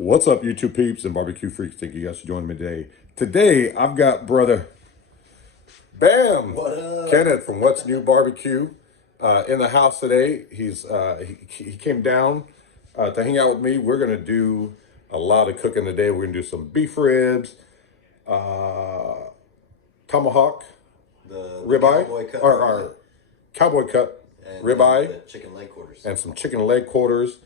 What's up, YouTube peeps and barbecue freaks? Thank you guys for joining me today. Today, I've got brother Bam, What up? Kenneth from What's New Barbecue in the house today. He came down to hang out with me. We're gonna do a lot of cooking today. We're gonna do some beef ribs, tomahawk, The ribeye, cowboy cut, or cowboy cut and ribeye, the chicken leg quarters. and some chicken leg quarters.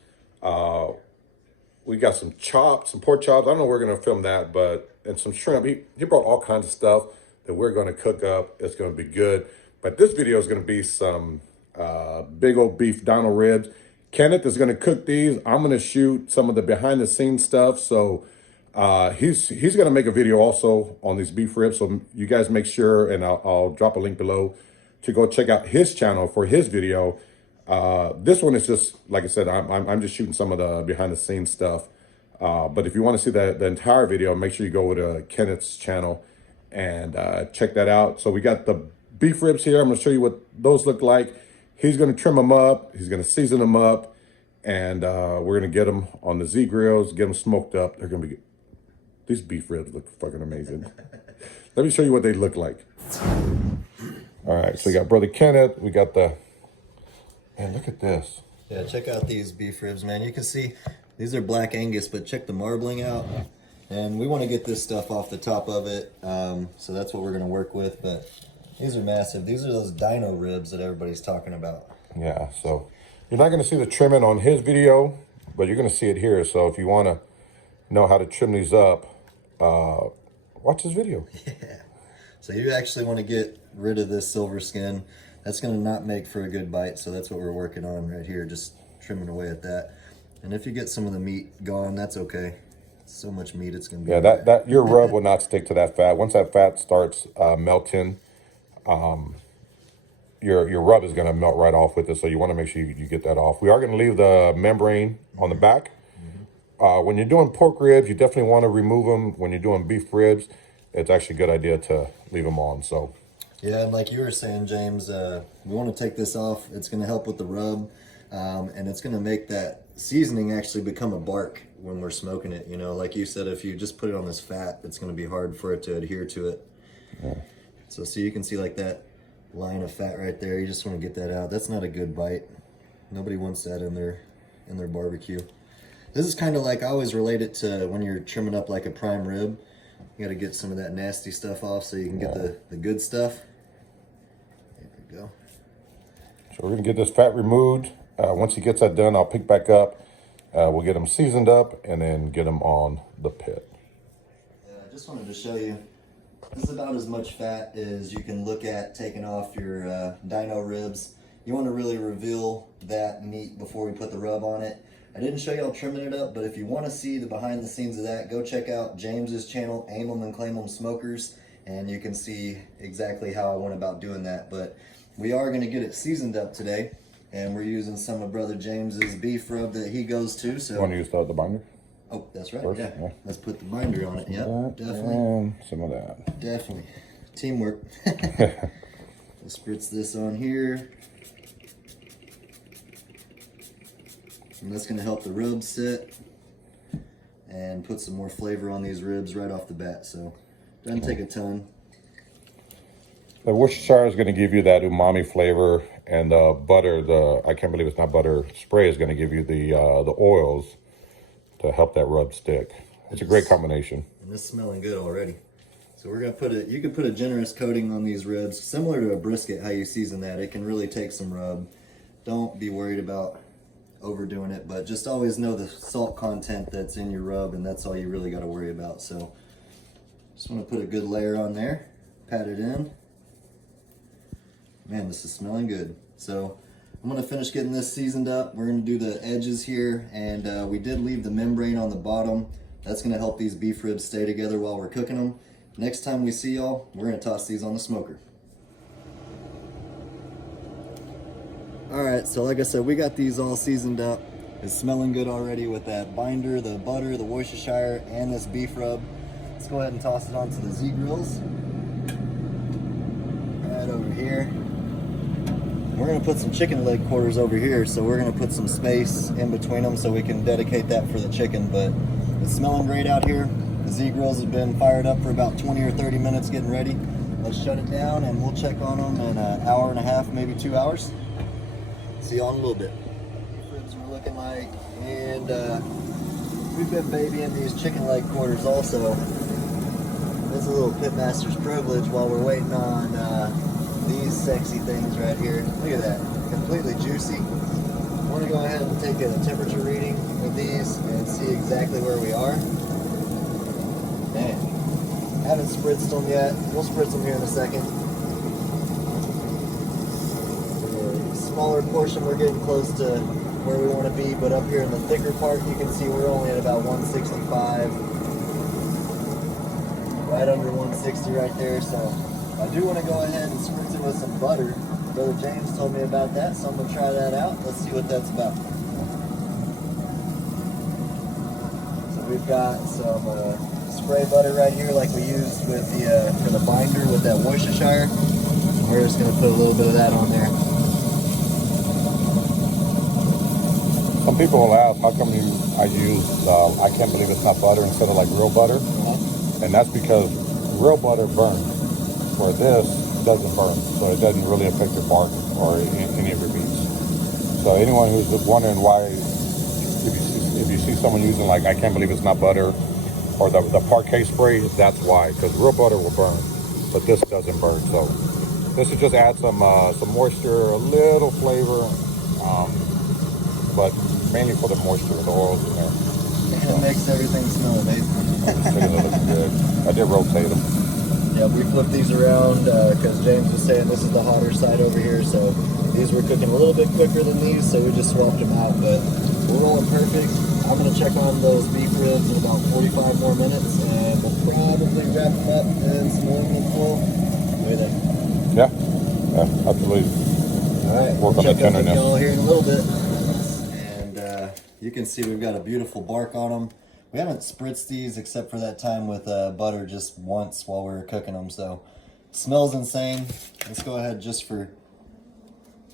We got some chops, some pork chops. I don't know where we're gonna film that, and some shrimp. He brought all kinds of stuff that we're gonna cook up. It's gonna be good. But this video is gonna be some big old beef Dino ribs. Kenneth is gonna cook these. I'm gonna shoot some of the behind the scenes stuff. So he's gonna make a video also on these beef ribs. So you guys make sure, and I'll drop a link below to go check out his channel for his video. This one is just, like I said, I'm just shooting some of the behind the scenes stuff. But if you want to see the entire video, make sure you go to Kenneth's channel and check that out. So we got the beef ribs here. I'm going to show you what those look like. He's going to trim them up. He's going to season them up. And we're going to get them on the Z grills, get them smoked up. They're going to be, these beef ribs look fucking amazing. Let me show you what they look like. All right, so we got brother Kenneth. We got the, man, look at this. Yeah, check out these beef ribs, man. You can see these are black Angus, but check the marbling out. And we want to get this stuff off the top of it, so that's what we're going to work with. But these are massive. These are those dino ribs that everybody's talking about. Yeah, so you're not going to see the trimming on his video, but you're going to see it here. So if you want to know how to trim these up, watch this video. Yeah. So you actually want to get rid of this silver skin. That's going to not make for a good bite, so that's what we're working on right here, just trimming away at that. And if you get some of the meat gone, that's okay. So much meat, it's going to be... Yeah, that your rub will not stick to that fat. Once that fat starts melting, your rub is going to melt right off with it, so you want to make sure you get that off. We are going to leave the membrane on the back. When you're doing pork ribs, you definitely want to remove them. When you're doing beef ribs, it's actually a good idea to leave them on. So, yeah, and like you were saying, James, we want to take this off. It's going to help with the rub, and it's going to make that seasoning actually become a bark when we're smoking it. You know, like you said, if you just put it on this fat, it's going to be hard for it to adhere to it. Yeah. So you can see like that line of fat right there. You just want to get that out. That's not a good bite. Nobody wants that in their barbecue. This is kind of like, I always relate it to when you're trimming up like a prime rib. You got to get some of that nasty stuff off so you can get the good stuff. There we go. So we're going to get this fat removed. Once he gets that done, I'll pick back up. We'll get them seasoned up and then get them on the pit. I just wanted to show you, this is about as much fat as you can look at taking off your dino ribs. You want to really reveal that meat before we put the rub on it. I didn't show y'all trimming it up, but if you want to see the behind the scenes of that, go check out James's channel, Aim 'em and Claim 'em Smokers, and you can see exactly how I went about doing that. But we are going to get it seasoned up today, and we're using some of Brother James's beef rub that he goes to. So you want to use the binder? Oh, that's right. First, yeah. Let's put the binder on it. Yep, definitely. And some of that. Definitely. Teamwork. Let's spritz this on here. And that's going to help the ribs sit and put some more flavor on these ribs right off the bat. So, doesn't take a ton. The Worcestershire is going to give you that umami flavor, and the butter, I can't believe it's not butter spray, is going to give you the oils to help that rub stick. It's a great combination. And it's smelling good already. So we're going to put you can put a generous coating on these ribs, similar to a brisket, how you season that. It can really take some rub. Don't be worried about overdoing it, but just always know the salt content that's in your rub, and that's all you really got to worry about. So just want to put a good layer on there, pat it in. Man, this is smelling good. So I'm going to finish getting this seasoned up. We're going to do the edges here, and we did leave the membrane on the bottom. That's going to help these beef ribs stay together while we're cooking them. Next time we see y'all, we're going to toss these on the smoker. Alright, so like I said, we got these all seasoned up. It's smelling good already with that binder, the butter, the Worcestershire, and this beef rub. Let's go ahead and toss it onto the Z grills. Right over here. We're going to put some chicken leg quarters over here, so we're going to put some space in between them so we can dedicate that for the chicken. But It's smelling great out here. The Z grills have been fired up for about 20 or 30 minutes getting ready. Let's shut it down and we'll check on them in an hour and a half, maybe 2 hours. See you on a little bit. Ribs we're looking like, and we've been babying these chicken leg quarters also. It's a little pitmaster's privilege while we're waiting on these sexy things right here. Look at that, completely juicy. I want to go ahead and take a temperature reading with these and see exactly where we are. Man, haven't spritzed them yet. We'll spritz them here in a second. The smaller portion, we're getting close to where we want to be, but up here in the thicker part, you can see we're only at about 165. Right under 160 right there, so I do want to go ahead and spritz it with some butter. Brother James told me about that, so I'm going to try that out. Let's see what that's about. So we've got some spray butter right here like we used with the for the binder with that Worcestershire. We're just going to put a little bit of that on there. Some people will ask, how come I use, I can't believe it's not butter instead of like real butter? And that's because real butter burns, where this doesn't burn, so it doesn't really affect your bark or any of your meats. So anyone who's wondering why, if you see someone using like, I can't believe it's not butter, or the parquet spray, that's why, because real butter will burn, but this doesn't burn. So this will just add some moisture, a little flavor, but mainly for the moisture, the oils in there. And it makes everything smell amazing. Looking good. I did rotate them. Yeah, we flipped these around because James was saying this is the hotter side over here, so these were cooking a little bit quicker than these, so we just swapped them out, but we're rolling perfect. I'm going to check on those beef ribs in about 45 more minutes, and we'll probably wrap them up in some aluminum foil. What do you think? Yeah, absolutely. All right, Work we'll on the check up with tenderness. y'all here in a little bit. And you can see we've got a beautiful bark on them. We haven't spritzed these except for that time with butter just once while we were cooking them, so it smells insane. Let's go ahead just for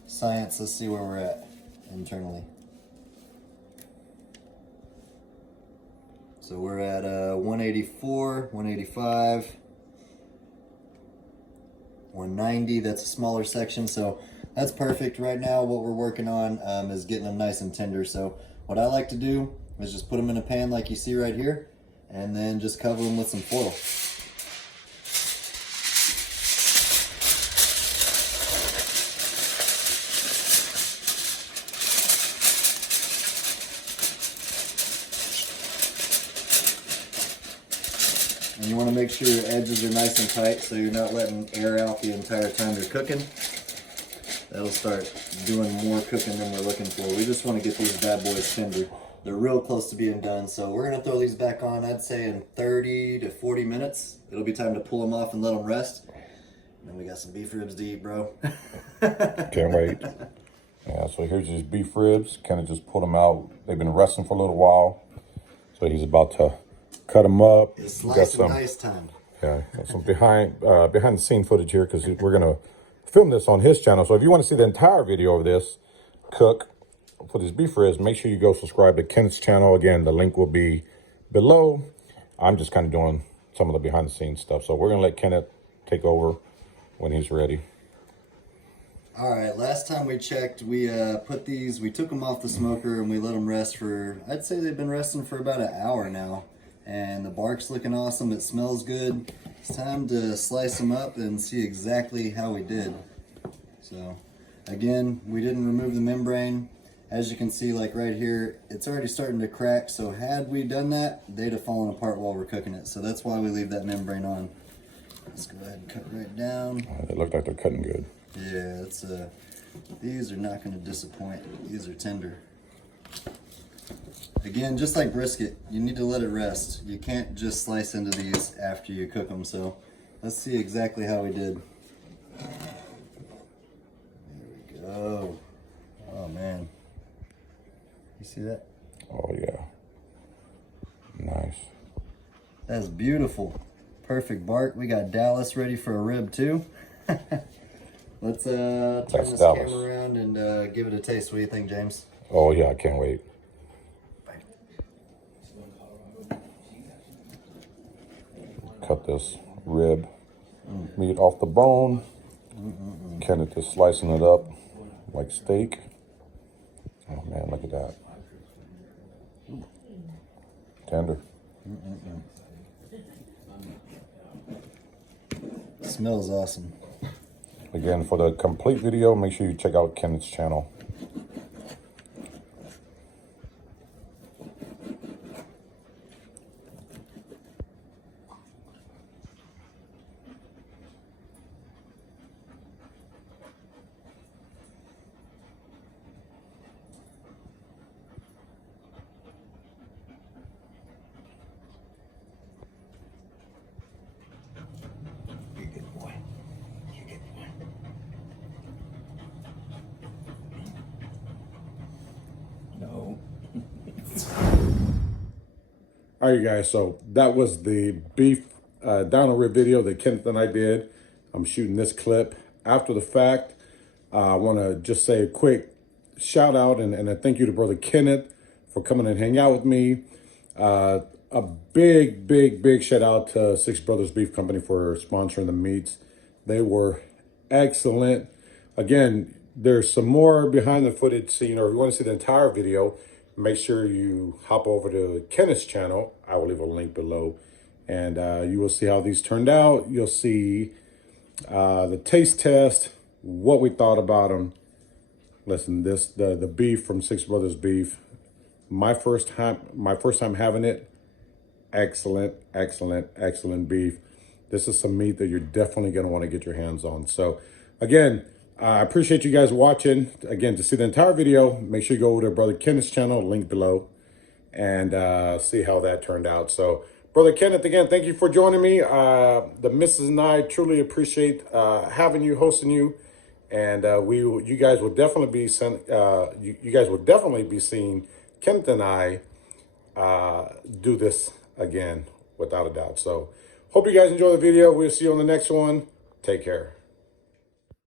science. Let's see where we're at internally. So we're at 184, 185, 190. That's a smaller section, so that's perfect. Right now what we're working on is getting them nice and tender. So what I like to do is just put them in a pan like you see right here, and then just cover them with some foil. And you want to make sure your edges are nice and tight so you're not letting air out the entire time you're cooking. That'll start doing more cooking than we're looking for. We just want to get these bad boys tender. They're real close to being done, so we're going to throw these back on, I'd say in 30 to 40 minutes. It'll be time to pull them off and let them rest. And then we got some beef ribs to eat, bro. Can't wait. Yeah, so here's his beef ribs. Kenneth just pulled them out. They've been resting for a little while, so he's about to cut them up. It's slice and dice time. Yeah, got some behind the scene footage here because we're going to film this on his channel. So if you want to see the entire video of this cook for these beef ribs, make sure you go subscribe to Kenneth's channel. Again, the link will be below. I'm just kind of doing some of the behind the scenes stuff. So we're going to let Kenneth take over when he's ready. All right, last time we checked, we took them off the smoker and we let them rest for, I'd say they've been resting for about an hour now. And the bark's looking awesome, it smells good. It's time to slice them up and see exactly how we did. So, again, we didn't remove the membrane. As you can see, like right here, it's already starting to crack, so had we done that, they'd have fallen apart while we're cooking it. So that's why we leave that membrane on. Let's go ahead and cut right down. They look like they're cutting good. Yeah, it's these are not going to disappoint. These are tender. Again, just like brisket, you need to let it rest. You can't just slice into these after you cook them. So let's see exactly how we did. There we go. Oh man, you see that? Oh yeah, nice. That's beautiful. Perfect bark. We got Dallas ready for a rib too. Let's turn this camera around and give it a taste. What do you think, James? Oh yeah, I can't wait. cut this rib meat off the bone. Kenneth is slicing it up like steak. Oh man, look at that. Tender. Smells awesome. Again, for the complete video, make sure you check out Kenneth's channel. You're a good boy. You're a good boy. No. All right, you guys, so that was the beef dino rib video that Kenneth and I did. I'm shooting this clip after the fact. I want to just say a quick shout out and a thank you to brother Kenneth for coming and hang out with me. A big shout out to Six Brothers Beef Company for sponsoring the meats. They were excellent. Again, there's some more behind the footage scene, or if you want to see the entire video, make sure you hop over to Kenneth's channel. I will leave a link below, and you will see how these turned out. You'll see the taste test, what we thought about them. Listen, the beef from Six Brothers Beef, my first time having it. Excellent beef. This is some meat that you're definitely going to want to get your hands on. So again, I appreciate you guys watching. Again, to see the entire video, make sure you go over to brother Kenneth's channel, link below, and see how that turned out. So brother Kenneth, again, thank you for joining me. The missus and I truly appreciate having you, hosting you, and you guys will definitely be seeing Kenneth and I do this again, without a doubt. So hope you guys enjoy the video. We'll see you on the next one. Take care.